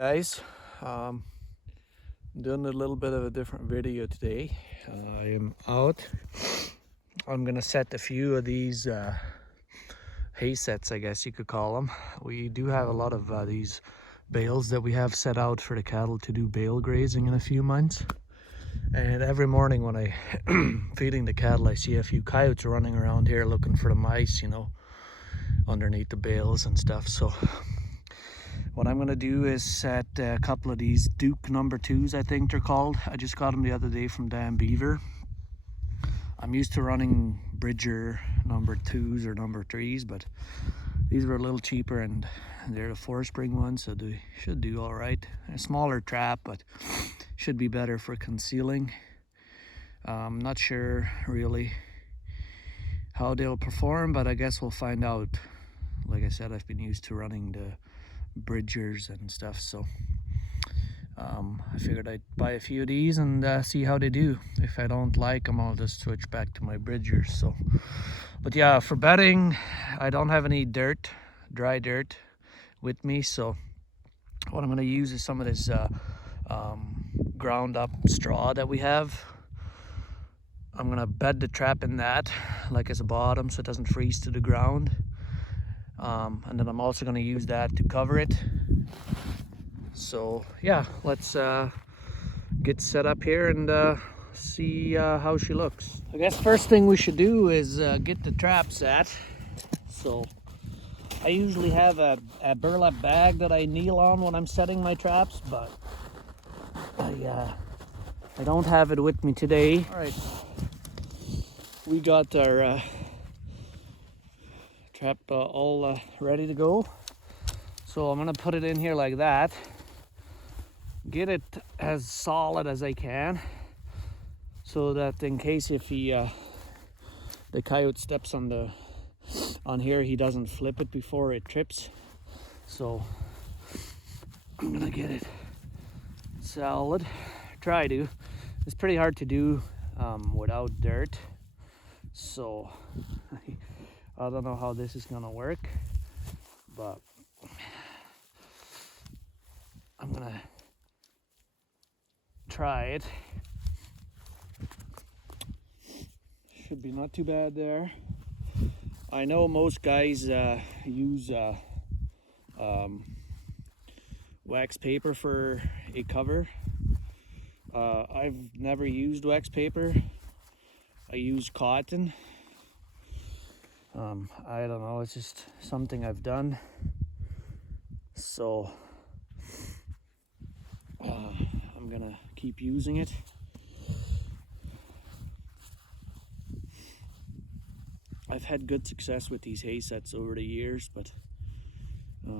Guys, um, doing a little bit of a different video today. I am out. I'm gonna set a few of these hay sets, I guess you could call them. We do have a lot of these bales that we have set out for the cattle to do bale grazing in a few months. And every morning when I feeding the cattle, I see a few coyotes running around here looking for the mice, underneath the bales and stuff. So what I'm gonna do is set a couple of these Duke number 2s, I think they're called. I just got them the other day from Dan Beaver. I'm used to running Bridger number 2s or number 3s, but these were a little cheaper and they're the 4-spring ones, so they should do all right. A smaller trap, but should be better for concealing. I'm not sure really how they'll perform, but I guess we'll find out. Like I said, I've been used to running the Bridgers and stuff, so I figured I'd buy a few of these and see how they do. If I don't like them, I'll just switch back to my Bridgers. So, but yeah, for bedding, I don't have any dirt, dry dirt with me, so what I'm going to use is some of this ground up straw that we have. I'm going to bed the trap in that like as a bottom so it doesn't freeze to the ground. And then I'm also going to use that to cover it. So yeah, let's get set up here and see how she looks. I guess first thing we should do is get the trap set. So I usually have a burlap bag that I kneel on when I'm setting my traps, but I don't have it with me today. All right, we got our trap all ready to go. So I'm gonna put it in here like that. Get it as solid as I can, so that in case if the coyote steps on here, he doesn't flip it before it trips. So I'm gonna get it solid. Try to. It's pretty hard to do without dirt. So I don't know how this is gonna work, but I'm gonna try it. Should be not too bad there. I know most guys use wax paper for a cover. I've never used wax paper. I use cotton. I don't know, it's just something I've done. So I'm gonna keep using it. I've had good success with these hay sets over the years, but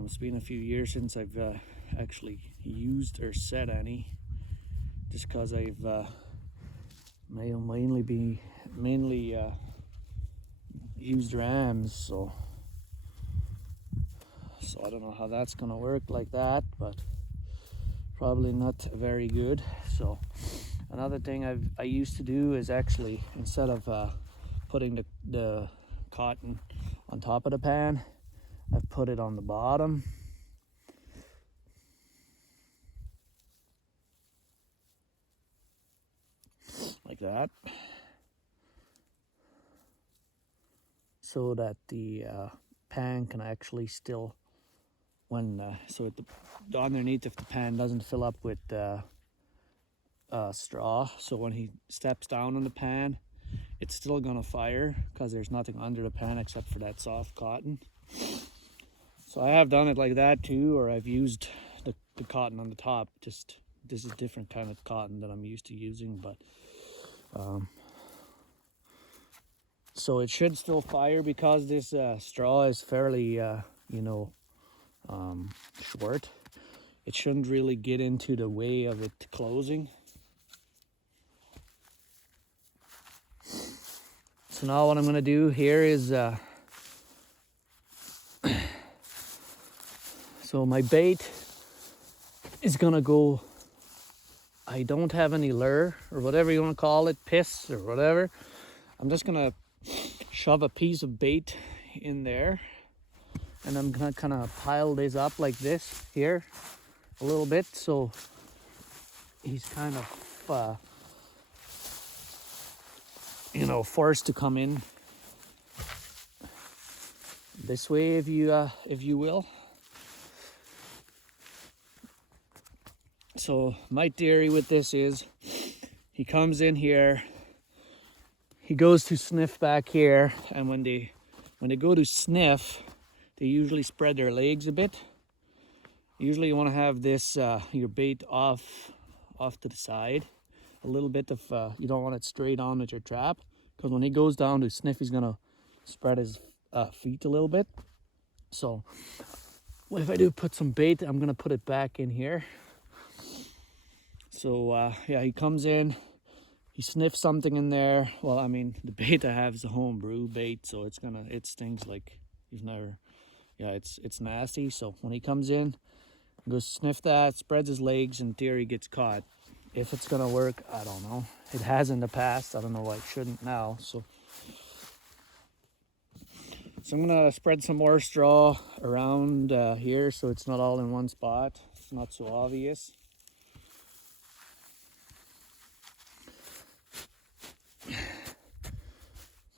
it's been a few years since I've actually used or set any, just because I've mainly used rams, so I don't know how that's gonna work like that, but probably not very good. So another thing I used to do is actually, instead of putting the cotton on top of the pan, I've put it on the bottom. Like that. So that the pan can actually still, so the underneath of the pan doesn't fill up with straw. So when he steps down on the pan, it's still gonna fire because there's nothing under the pan except for that soft cotton. So I have done it like that too, or I've used the cotton on the top. Just this is a different kind of cotton that I'm used to using, but so it should still fire because this straw is fairly short. It shouldn't really get into the way of it closing. So now what I'm gonna do here is so my bait is gonna go, I don't have any lure or whatever you want to call it, piss or whatever. I'm just gonna shove a piece of bait in there, and I'm gonna kind of pile this up like this here, a little bit, so he's kind of you know, forced to come in this way, if you will. So my theory with this is he comes in here, he goes to sniff back here, and when they go to sniff, they usually spread their legs a bit. Usually you want to have this your bait off to the side a little bit. If you don't want it straight on at your trap, because when he goes down to sniff, he's gonna spread his feet a little bit. So if I do put some bait, I'm gonna put it back in here. So yeah, he comes in, he sniffs something in there. Well, I mean, the bait I have is a homebrew bait, so it stings like you've never. Yeah, it's nasty. So when he comes in, goes sniff that, spreads his legs, in theory gets caught. If it's gonna work, I don't know. It has in the past. I don't know why it shouldn't now. So I'm gonna spread some more straw around here, so it's not all in one spot. It's not so obvious.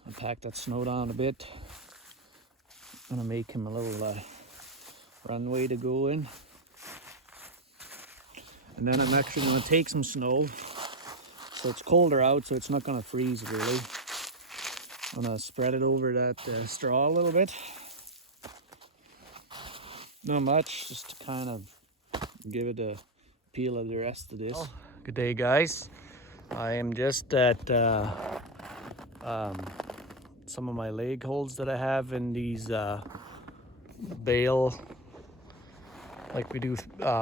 I'll pack that snow down a bit. I'm gonna make him a little runway to go in. And then I'm actually going to take some snow, so it's colder out, so it's not going to freeze really. I'm going to spread it over that straw a little bit. Not much, just to kind of give it a peel of the rest of this. Oh, good day, guys. I am just at some of my leg holds that I have in these bale. Like we do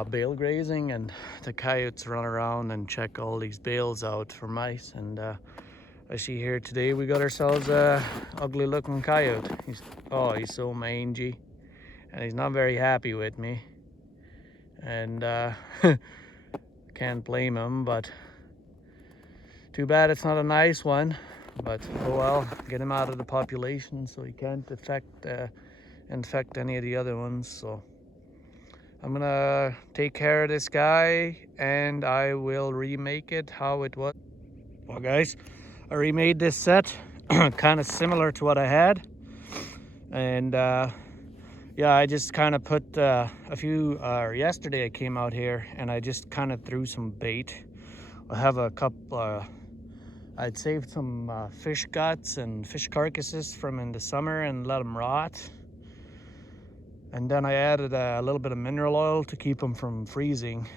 bale grazing, and the coyotes run around and check all these bales out for mice. And I see here today we got ourselves a ugly looking coyote. He's so mangy, and he's not very happy with me. And can't blame him, but too bad it's not a nice one. But oh well, get him out of the population so he can't infect any of the other ones. So I'm gonna take care of this guy, and I will remake it how it was. Well, guys, I remade this set kind of similar to what I had, and yeah, I just kind of put yesterday I came out here and I just kind of threw some bait. I have a couple I'd saved some fish guts and fish carcasses from in the summer and let them rot. And then I added a little bit of mineral oil to keep them from freezing.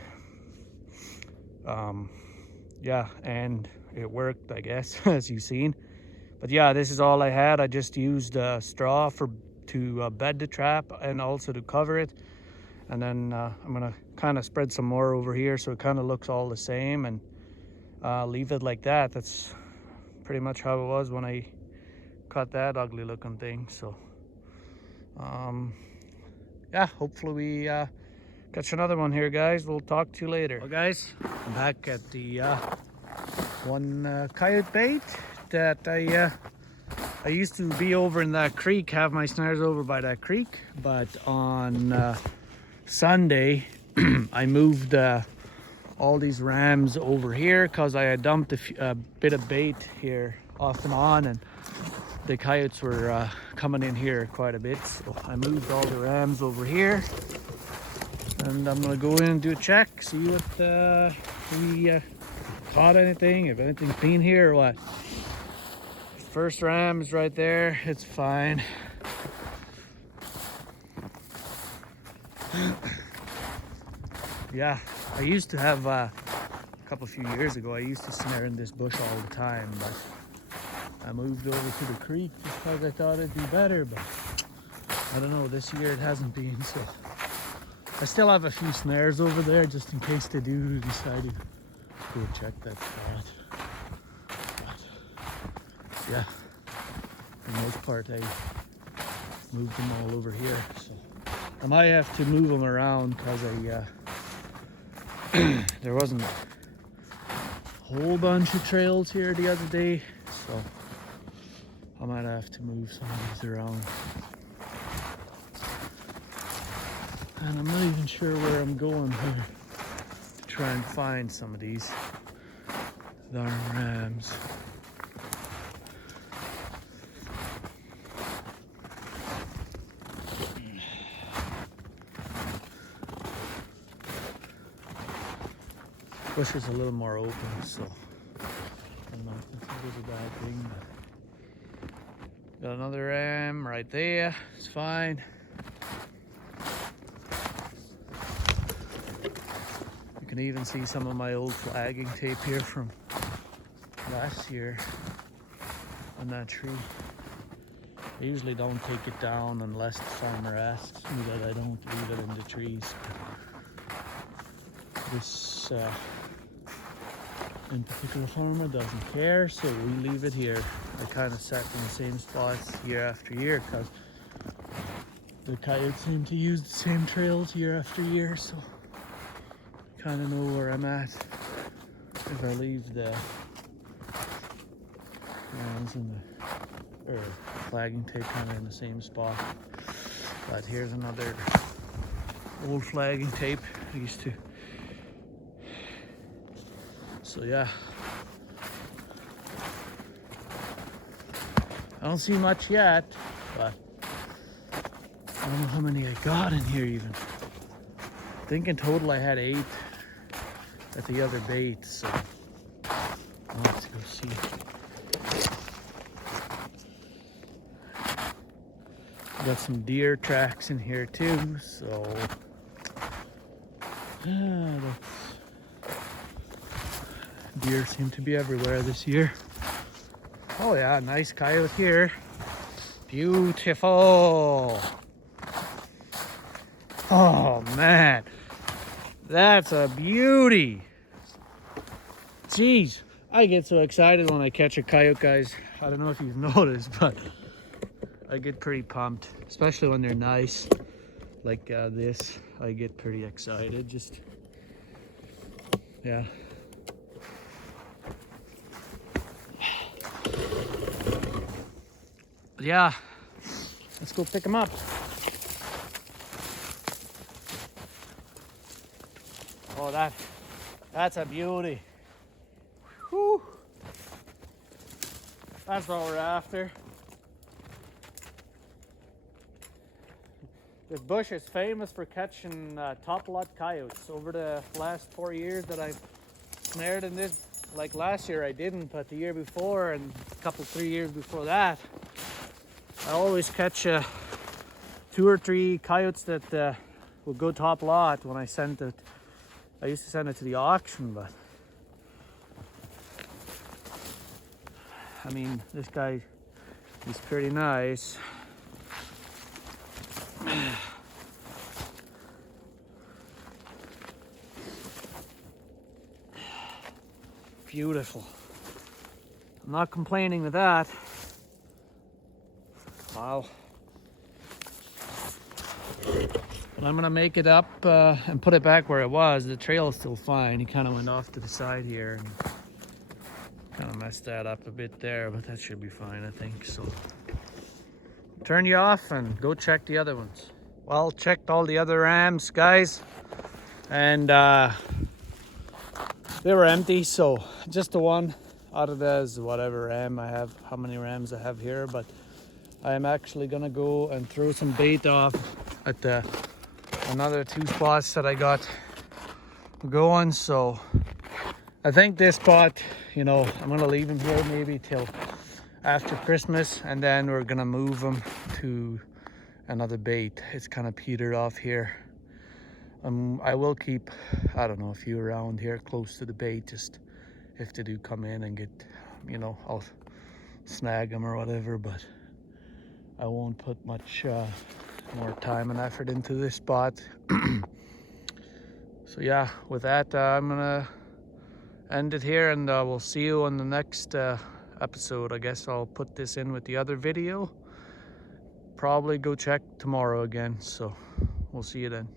Yeah, and it worked, I guess, as you've seen. But yeah, this is all I had. I just used straw to bed the trap and also to cover it. And then I'm gonna kind of spread some more over here so it kind of looks all the same, and leave it like that. That's pretty much how it was when I caught that ugly looking thing. So yeah, hopefully we catch another one here, guys. We'll talk to you later. Well, guys, I'm back at the one coyote bait that I used to be over in that creek, have my snares over by that creek, but on Sunday I moved all these rams over here because I had dumped a bit of bait here off and on, and the coyotes were coming in here quite a bit. So I moved all the rams over here, and I'm gonna go in and do a check, see what we caught anything, if anything's been here or what. First ram is right there, it's fine. Yeah, I used to have a few years ago, I used to snare in this bush all the time, but I moved over to the creek just because I thought it'd be better, but I don't know, this year it hasn't been. So I still have a few snares over there just in case they do decide to go check that spot. But yeah, for the most part I moved them all over here, so I might have to move them around because there wasn't a whole bunch of trails here the other day, so I might have to move some of these around. And I'm not even sure where I'm going here to try and find some of these darn rams. Bush is a little more open, so I don't know if it's a bad thing. Got another ram right there. It's fine. You can even see some of my old flagging tape here from last year on that tree. I usually don't take it down unless the farmer asks me that I don't leave it in the trees. This in particular farmer doesn't care, so we leave it here. I kind of sat in the same spots year after year because the coyotes seem to use the same trails year after year, so I kind of know where I'm at if I leave the rounds and the flagging tape kind of in the same spot. But here's another old flagging tape I used to. So yeah, I don't see much yet, but I don't know how many I got in here even. I think in total I had 8 at the other bait, so let's go see. Got some deer tracks in here too, so deer seem to be everywhere this year. Oh yeah, nice coyote here. Beautiful. Oh man, that's a beauty. Jeez, I get so excited when I catch a coyote, guys. I don't know if you've noticed, but I get pretty pumped, especially when they're nice like this. I get pretty excited. Just yeah. But yeah, let's go pick them up. Oh, that's a beauty. Whew. That's what we're after. This bush is famous for catching top lot coyotes. Over the last 4 years that I've snared in this, like last year I didn't, but the year before and a couple 3 years before that, I always catch 2 or 3 coyotes that will go top lot when I send it. I used to send it to the auction, but I mean, this guy, he's pretty nice. Beautiful. I'm not complaining with that. Wow. But I'm gonna make it up and put it back where it was. The trail is still fine. He kind of went off to the side here and kind of messed that up a bit there, but that should be fine, I think. So turn you off and go check the other ones. Well, checked all the other rams, guys, and they were empty, so just the one out of those whatever ram I have, how many rams I have here. But I am actually gonna go and throw some bait off at the another 2 spots that I got going. So I think this spot, you know, I'm gonna leave him here maybe till after Christmas, and then we're gonna move him to another bait. It's kind of petered off here. I will keep, I don't know, a few around here close to the bait, just if they do come in and get, you know, I'll snag them or whatever, but I won't put much more time and effort into this spot. So yeah, with that, I'm gonna end it here, and we'll see you on the next episode. I guess I'll put this in with the other video. Probably go check tomorrow again, so we'll see you then.